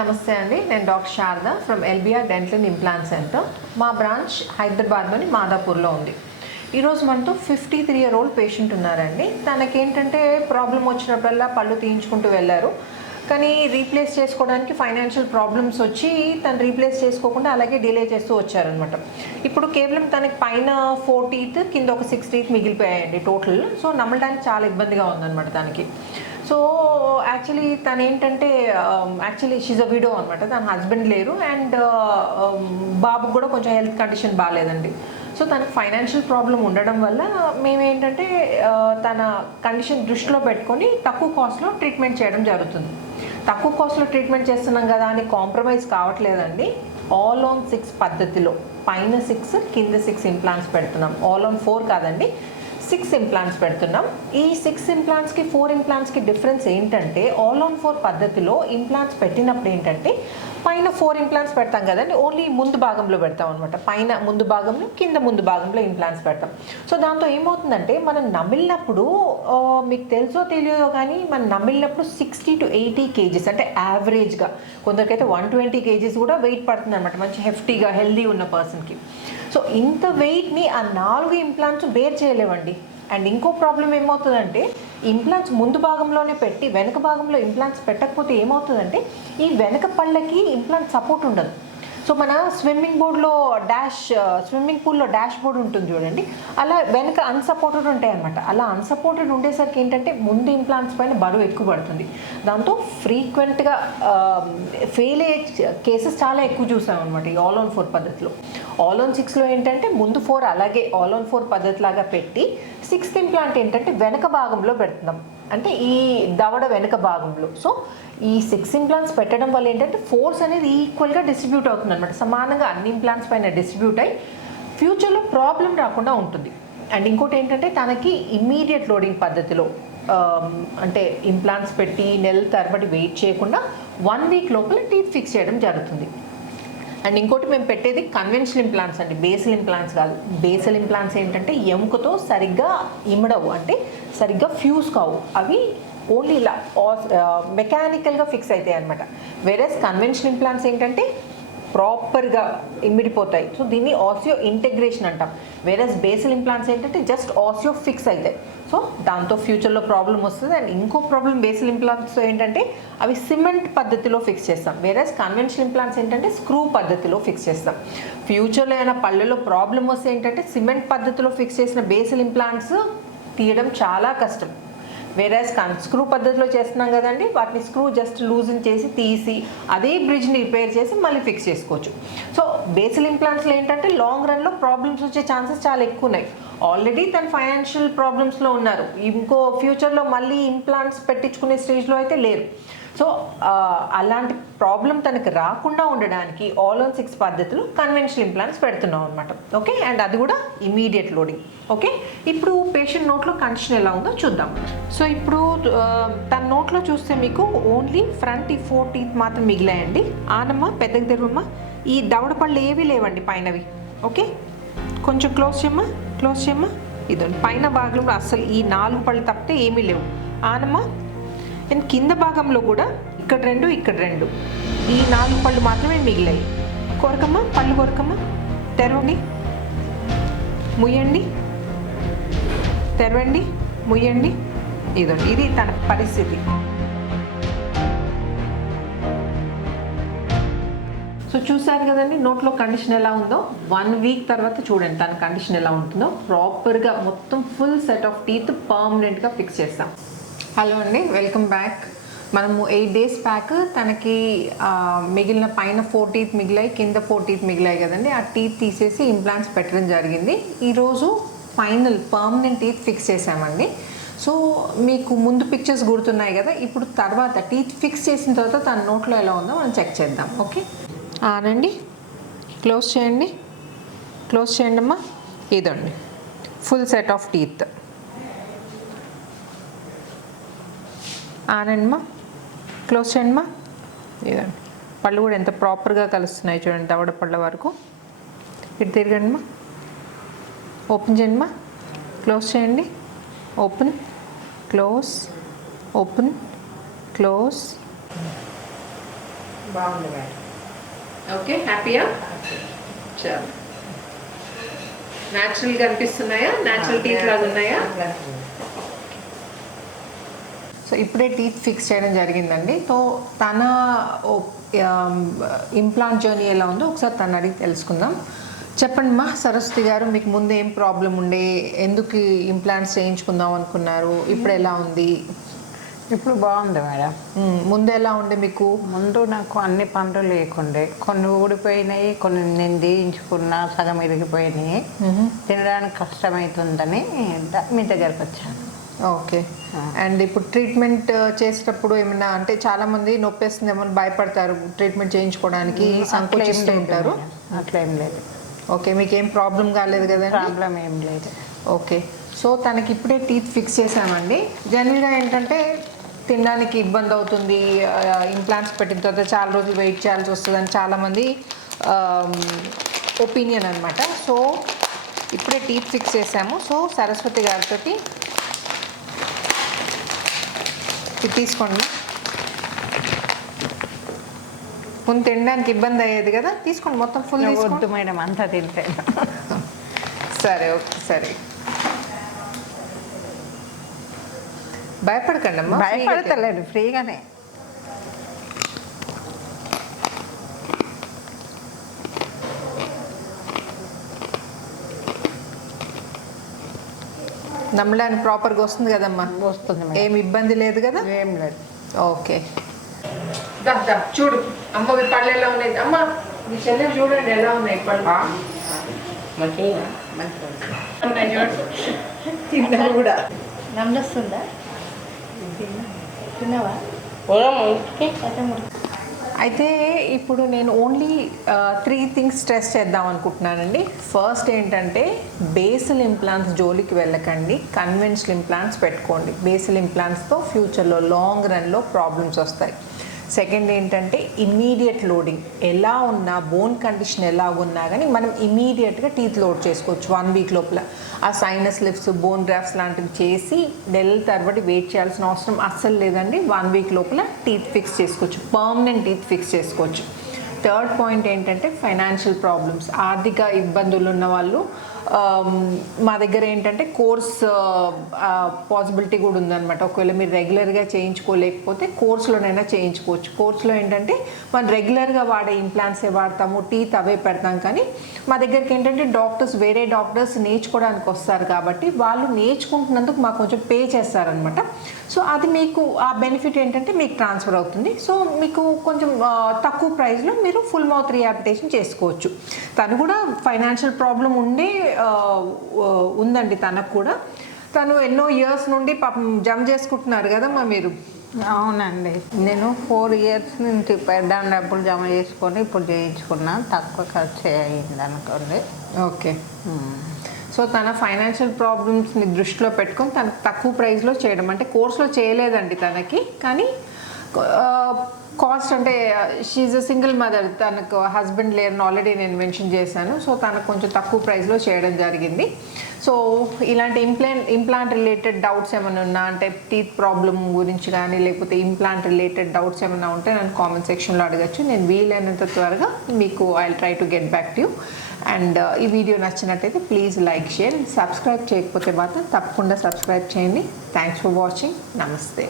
నమస్తే అండి, నేను doctor Sharada from LBR dental implant centre. మా బ్రాంచ్ హైదరాబాద్లోని మాదాపూర్లో ఉంది. ఈరోజు మనతో 53-year-old పేషెంట్ ఉన్నారండి. తనకేంటంటే ప్రాబ్లం వచ్చినప్పుడల్లా పళ్ళు తీయించుకుంటూ వెళ్ళారు, కానీ రీప్లేస్ చేసుకోవడానికి ఫైనాన్షియల్ ప్రాబ్లమ్స్ వచ్చి తను రీప్లేస్ చేసుకోకుండా అలాగే డిలే చేస్తూ వచ్చారనమాట. ఇప్పుడు కేవలం తనకి పైన 4 teeth, కింద ఒక 6 teeth మిగిలిపోయాయండి టోటల్. సో నమ్మడానికి చాలా ఇబ్బందిగా ఉందన్నమాట తనకి. సో యాక్చువల్లీ తను ఏంటంటే షీజ్ అ విడో అనమాట. తన హస్బెండ్ లేరు అండ్ బాబుకు కూడా కొంచెం హెల్త్ కండిషన్ బాగాలేదండి. సో తనకు ఫైనాన్షియల్ ప్రాబ్లం ఉండడం వల్ల మేమేంటంటే తన కండిషన్ దృష్టిలో పెట్టుకొని తక్కువ కాస్ట్లో ట్రీట్మెంట్ చేయడం జరుగుతుంది. తక్కువ కాస్ట్లో ట్రీట్మెంట్ చేస్తున్నాం కదా అని కాంప్రమైజ్ కావట్లేదండి. ఆల్ ఆన్ 6 పద్ధతిలో పైన 6 కింద 6 ఇంప్లాంట్స్ పెడుతున్నాం. ఆల్ ఆన్ 4 కాదండి, 6 ఇంప్లాంట్స్ పెడుతున్నాం. ఈ 6 ఇంప్లాంట్స్కి 4 ఇంప్లాంట్స్కి డిఫరెన్స్ ఏంటంటే ఆల్ ఆన్ 4 పద్ధతిలో ఇంప్లాంట్స్ పెట్టినప్పుడు ఏంటంటే పైన 4 ఇంప్లాంట్స్ పెడతాం కదండి, ఓన్లీ ముందు భాగంలో పెడతాం అనమాట. పైన ముందు భాగంలో, కింద ముందు భాగంలో ఇంప్లాంట్స్ పెడతాం. సో దాంతో ఏమవుతుందంటే మనం నమిలినప్పుడు మీకు తెలుసో తెలియదో కానీ మనం నమిలినప్పుడు 60 to 80 kgs అంటే యావరేజ్గా, కొందరికైతే 120 kgs కూడా వెయిట్ పడుతుంది అనమాట, మంచి హెఫ్టీగా హెల్దీ ఉన్న పర్సన్కి. సో ఇంత వెయిట్ని ఆ 4 ఇంప్లాంట్స్ బేర్ చేయలేవండి. అండ్ ఇంకో ప్రాబ్లం ఏమవుతుందంటే ఇంప్లాంట్స్ ముందు భాగంలోనే పెట్టి వెనక భాగంలో ఇంప్లాంట్స్ పెట్టకపోతే ఏమవుతుందంటే ఈ వెనక పళ్ళకి ఇంప్లాంట్ సపోర్ట్ ఉండదు. సో మన స్విమ్మింగ్ పూల్లో డాష్ బోర్డ్ ఉంటుంది చూడండి, అలా వెనక అన్సపోర్టెడ్ ఉంటాయి అనమాట. అలా అన్సపోర్టెడ్ ఉండేసరికి ఏంటంటే ముందు ఇంప్లాంట్స్ పైన బరువు ఎక్కువ పడుతుంది. దాంతో ఫ్రీక్వెంట్గా ఫెయిల్ అయ్యే కేసెస్ చాలా ఎక్కువ చూసాం అనమాట ఈ ఆల్ ఆన్ 4 పద్ధతిలో. ఆల్ ఆన్ 6లో ఏంటంటే ముందు 4 అలాగే ఆల్ ఆన్ 4 పద్ధతిలాగా పెట్టి 6th ఇంప్లాంట్ ఏంటంటే వెనక భాగంలో పెడుతున్నాం, అంటే ఈ దవడ వెనక భాగంలో. సో ఈ 6 ఇంప్లాంట్స్ పెట్టడం వల్ల ఏంటంటే ఫోర్స్ అనేది ఈక్వల్గా డిస్ట్రిబ్యూట్ అవుతుంది అనమాట, సమానంగా అన్ని ఇంప్లాంట్స్ పైన డిస్ట్రిబ్యూట్ అయ్యి ఫ్యూచర్లో ప్రాబ్లం రాకుండా ఉంటుంది. అండ్ ఇంకోటి ఏంటంటే తనకి ఇమ్మీడియట్ లోడింగ్ పద్ధతిలో అంటే ఇంప్లాంట్స్ పెట్టి నెల తరబడి వెయిట్ చేయకుండా 1 week లోపల టీత్ ఫిక్స్ చేయడం జరుగుతుంది. అండ్ ఇంకోటి మేము పెట్టేది కన్వెన్షనల్ ఇంప్లాంట్స్ అండి, బేసల్ ఇంప్లాంట్స్ కాదు. బేసల్ ఇంప్లాంట్స్ ఏంటంటే ఎముకతో సరిగ్గా ఇమడవు, అంటే సరిగ్గా ఫ్యూజ్ కావు. అవి ఓన్లీ ఇలా మెకానికల్గా ఫిక్స్ అవుతాయి అనమాట. వేరేస్ కన్వెన్షనల్ ఇంప్లాంట్స్ ఏంటంటే ప్రాపర్గా ఇమిడిపోతాయి. సో దీన్ని ఆసియో ఇంటెగ్రేషన్ అంటాం. వేరేస్ బేసల్ ఇంప్లాంట్స్ ఏంటంటే జస్ట్ ఆసియో ఫిక్స్ అవుతాయి. సో దాంతో ఫ్యూచర్లో ప్రాబ్లం వస్తుంది. అండ్ ఇంకో ప్రాబ్లం బేసల్ ఇంప్లాంట్స్ ఏంటంటే అవి సిమెంట్ పద్ధతిలో ఫిక్స్ చేస్తాం. వేరేస్ కన్వెన్షనల్ ఇంప్లాంట్స్ ఏంటంటే స్క్రూ పద్ధతిలో ఫిక్స్ చేస్తాం. ఫ్యూచర్లో ఏమైనా పళ్ళలో ప్రాబ్లం వస్తే ఏంటంటే సిమెంట్ పద్ధతిలో ఫిక్స్ చేసిన బేసల్ ఇంప్లాంట్స్ తీయడం చాలా కష్టం. వేరేస్ స్క్రూ పద్ధతిలో చేస్తున్నాం కదండి, వాటిని స్క్రూ జస్ట్ లూజన్ చేసి తీసి అదే బ్రిడ్జ్ని రిపేర్ చేసి మళ్ళీ ఫిక్స్ చేసుకోవచ్చు. సో బేసల్ ఇంప్లాంట్స్లో ఏంటంటే లాంగ్ రన్లో ప్రాబ్లమ్స్ వచ్చే ఛాన్సెస్ చాలా ఎక్కువ ఉన్నాయి. ఆల్రెడీ తన ఫైనాన్షియల్ ప్రాబ్లమ్స్లో ఉన్నారు, ఇంకో ఫ్యూచర్లో మళ్ళీ ఇంప్లాంట్స్ పెట్టించుకునే స్టేజ్లో అయితే లేరు. సో అలాంటి ప్రాబ్లం తనకు రాకుండా ఉండడానికి ఆల్ ఆన్ 6 పద్ధతులు కన్వెన్షనల్ ఇంప్లాంట్స్ పెడుతున్నాం అనమాట. ఓకే, అండ్ అది కూడా ఇమీడియట్ లోడింగ్. ఓకే, ఇప్పుడు పేషెంట్ నోట్లో కండిషన్ ఎలా ఉందో చూద్దాం. సో ఇప్పుడు తన నోట్లో చూస్తే మీకు ఓన్లీ ఫ్రంట్ ఈ 4 teeth మాత్రం మిగిలాయండి. ఆనమ్మ, పెద్దగా తెరువమ్మ, ఈ దవడ పళ్ళు ఏవి లేవండి పైనవి. ఓకే, కొంచెం క్లోజ్ చేయమ్మా. ఇదండి పైన భాగంలో అస్సలు ఈ 4 పళ్ళు తప్పితే ఏమీ లేవు. ఆనమ్మ, అండ్ కింద భాగంలో కూడా ఇక్కడ 2 ఈ 4 పళ్ళు మాత్రమే మిగిలాయి. పళ్ళు కొరకమ్మ, తెరవండి, ముయ్యండి, తెరవండి, ముయ్యండి. ఇదండి, ఇది తన పరిస్థితి. సో చూసారు కదండి నోట్లో కండిషన్ ఎలా ఉందో. 1 week తర్వాత చూడండి తన కండిషన్ ఎలా ఉంటుందో. ప్రాపర్గా మొత్తం ఫుల్ సెట్ ఆఫ్ టీత్ పర్మనెంట్గా ఫిక్స్ చేస్తాం. హలో అండి, వెల్కమ్ బ్యాక్. మనము 8 days బ్యాక్ తనకి మిగిలిన పైన 4 teeth మిగిలాయి, కింద 4 teeth మిగిలాయి కదండి, ఆ టీత్ తీసేసి ఇంప్లాంట్స్ పెట్టడం జరిగింది. ఈరోజు ఫైనల్ పర్మనెంట్ టీత్ ఫిక్స్ చేసామండి. సో మీకు ముందు పిక్చర్స్ గుర్తున్నాయి కదా, ఇప్పుడు తర్వాత టీత్ ఫిక్స్ చేసిన తర్వాత తన నోట్లో ఎలా ఉందో మనం చెక్ చేద్దాం. ఓకే, ఆనండి, క్లోజ్ చేయండి అమ్మా. ఇదండి ఫుల్ సెట్ ఆఫ్ టీత్. ఆనండమ్మా, క్లోజ్ చేయండిమా. ఇదండి పళ్ళు కూడా ఎంత ప్రాపర్గా కలుస్తున్నాయి చూడండి, దవడ పళ్ళ వరకు. ఇటు తిరగండిమా, ఓపెన్ చేయండిమా, క్లోజ్ చేయండి, ఓపెన్, క్లోజ్, ఓపెన్, క్లోజ్. బాగుంది మేడం. ఓకే, హ్యాపీయా? చాలా న్యాచురల్గా అనిపిస్తున్నాయా? న్యాచురల్ టీత్ లాగా ఉన్నాయా? సో ఇప్పుడే టీత్ ఫిక్స్ చేయడం జరిగిందండి. సో తన ఇంప్లాంట్ జర్నీ ఎలా ఉందో ఒకసారి తను అడిగి తెలుసుకుందాం. చెప్పండి మా సరస్వతి గారు, మీకు ముందు ఏం ప్రాబ్లం ఉండే, ఎందుకు ఇంప్లాంట్స్ చేయించుకుందాం అనుకున్నారు, ఇప్పుడు ఎలా ఉంది? ఇప్పుడు బాగుంది మేడం. ముందు ఎలా ఉండే మీకు? ముందు నాకు అన్ని పనులు లేకుండే, కొన్ని ఊడిపోయినాయి, కొన్ని నేను తీయించుకున్నా సగం ఇరిగిపోయినాయి. తినడానికి కష్టమవుతుందని మీ దగ్గరకు వచ్చాను. ఓకే. అండ్ ఇప్పుడు ట్రీట్మెంట్ చేసేటప్పుడు ఏమన్నా అంటే చాలా మంది నొప్పేస్తుంది ఏమన్నా భయపడతారు ట్రీట్మెంట్ చేయించుకోవడానికి, సంకోచిస్తూ ఉంటారు. అట్లా ఏం లేదు. ఓకే, మీకు ఏం ప్రాబ్లం కాలేదు కదా? ప్రాబ్లం ఏం లేదు. ఓకే. సో తనకి ఇప్పుడే టీత్ ఫిక్స్ చేసామండి. జనరల్గా ఏంటంటే తినడానికి ఇబ్బంది అవుతుంది, ఇంప్లాంట్స్ పెట్టిన తర్వాత చాలా రోజులు వెయిట్ చేయాల్సి వస్తుందని చాలామంది ఒపీనియన్ అనమాట. సో ఇప్పుడే టీత్ ఫిక్స్ చేసాము. సో సరస్వతి గారితో ఇది తీసుకోండి. ముందు తినడానికి ఇబ్బంది అయ్యేది కదా, తీసుకోండి మొత్తం ఫుల్. వద్దు మేడం, అంతా తింటే. సరే, ఓకే, సరే. భయపడకండి అమ్మా. భయపడతలేదు, ఫ్రీగానే. నమ్మడానికి ప్రాపర్గా వస్తుంది కదమ్మా? వస్తుంది, ఏమి ఇబ్బంది లేదు కదా? ఏం లేదు. ఓకే. చూడు అమ్మ, మీ పళ్ళు ఎలా ఉన్నాయి? అమ్మ మీ చెల్లెలు చూడండి ఎలా ఉన్నాయి పళ్ళు. తిన్నా కూడా నమ్మొస్తుందా? తిన్నావా? అయితే ఇప్పుడు నేను ఓన్లీ 3 థింగ్స్ స్ట్రెస్ చేద్దాం అనుకుంటున్నానండి. ఫస్ట్ ఏంటంటే బేసల్ ఇంప్లాంట్స్ జోలికి వెళ్ళకండి, కన్వెన్షనల్ ఇంప్లాంట్స్ పెట్టుకోండి. బేసల్ ఇంప్లాంట్స్తో ఫ్యూచర్లో లాంగ్ రన్లో ప్రాబ్లమ్స్ వస్తాయి. సెకండ్ ఏంటంటే ఇమ్మీడియట్ లోడింగ్. ఎలా ఉన్నా, బోన్ కండిషన్ ఎలా ఉన్నా కానీ మనం ఇమీడియట్గా టీత్ లోడ్ చేసుకోవచ్చు 1 వీక్ లోపల. ఆ సైనస్ లిఫ్ట్స్, బోన్ గ్రాఫ్ట్స్ లాంటివి చేసి నెలల తరబడి వెయిట్ చేయాల్సిన అవసరం అస్సలు లేదండి. 1 వీక్ లోపల టీత్ ఫిక్స్ చేసుకోవచ్చు, పర్మనెంట్ టీత్ ఫిక్స్ చేసుకోవచ్చు. థర్డ్ పాయింట్ ఏంటంటే ఫైనాన్షియల్ ప్రాబ్లమ్స్, ఆర్థిక ఇబ్బందులు ఉన్న వాళ్ళు మా దగ్గర ఏంటంటే కోర్స్ పాసిబిలిటీ కూడా ఉందన్నమాట. ఒకవేళ మీరు రెగ్యులర్గా చేయించుకోలేకపోతే కోర్స్లోనైనా చేయించుకోవచ్చు. కోర్స్లో ఏంటంటే మనం రెగ్యులర్గా వాడే ఇంప్లాంట్సే వాడతాము, టీత్ అవే పెడతాం. కానీ మా దగ్గరికి ఏంటంటే వేరే డాక్టర్స్ నేర్చుకోవడానికి వస్తారు కాబట్టి వాళ్ళు నేర్చుకుంటున్నందుకు మాకు కొంచెం పే చేస్తారనమాట. సో అది మీకు ఆ బెనిఫిట్ ఏంటంటే మీకు ట్రాన్స్ఫర్ అవుతుంది. సో మీకు కొంచెం తక్కువ ప్రైస్లో మీరు ఫుల్ మౌత్ రీహాబిలిటేషన్ చేసుకోవచ్చు. తను కూడా ఫైనాన్షియల్ ప్రాబ్లం ఉందండి తనకు కూడా. తను ఎన్నో ఇయర్స్ నుండి పాపం జమ్ చేసుకుంటున్నారు కదమ్మా మీరు. అవునండి, నేను 4 ఇయర్స్ నుంచి పెద్దాన్ని డబ్బులు జమ చేసుకొని ఇప్పుడు చేయించుకున్నా, తక్కువ ఖర్చు అయ్యింది అనుకోండి. ఓకే. సో తన ఫైనాన్షియల్ ప్రాబ్లమ్స్ని దృష్టిలో పెట్టుకొని తనకు తక్కువ ప్రైస్లో చేయడం, అంటే కోర్స్లో చేయలేదండి తనకి, కానీ కాస్ట్ అంటే షీఈ్ అ సింగిల్ మదర్, తనకు హస్బెండ్ లేరని ఆల్రెడీ నేను మెన్షన్ చేశాను. సో తనకు కొంచెం తక్కువ ప్రైస్లో చేయడం జరిగింది. సో ఇలాంటి ఇంప్లాంట్ రిలేటెడ్ డౌట్స్ ఏమైనా ఉన్నా, అంటే టీత్ ప్రాబ్లమ్ గురించి కానీ లేకపోతే ఇంప్లాంట్ రిలేటెడ్ డౌట్స్ ఏమైనా ఉంటే నన్ను కామెంట్ సెక్షన్లో అడగచ్చు. నేను వీలైనంత త్వరగా మీకు I will try to get back to you. And ఈ వీడియో నచ్చినట్టయితే ప్లీజ్ లైక్, షేర్, సబ్స్క్రైబ్ చేయకపోతే మాత్రం తప్పకుండా సబ్స్క్రైబ్ చేయండి. Thanks for watching. నమస్తే.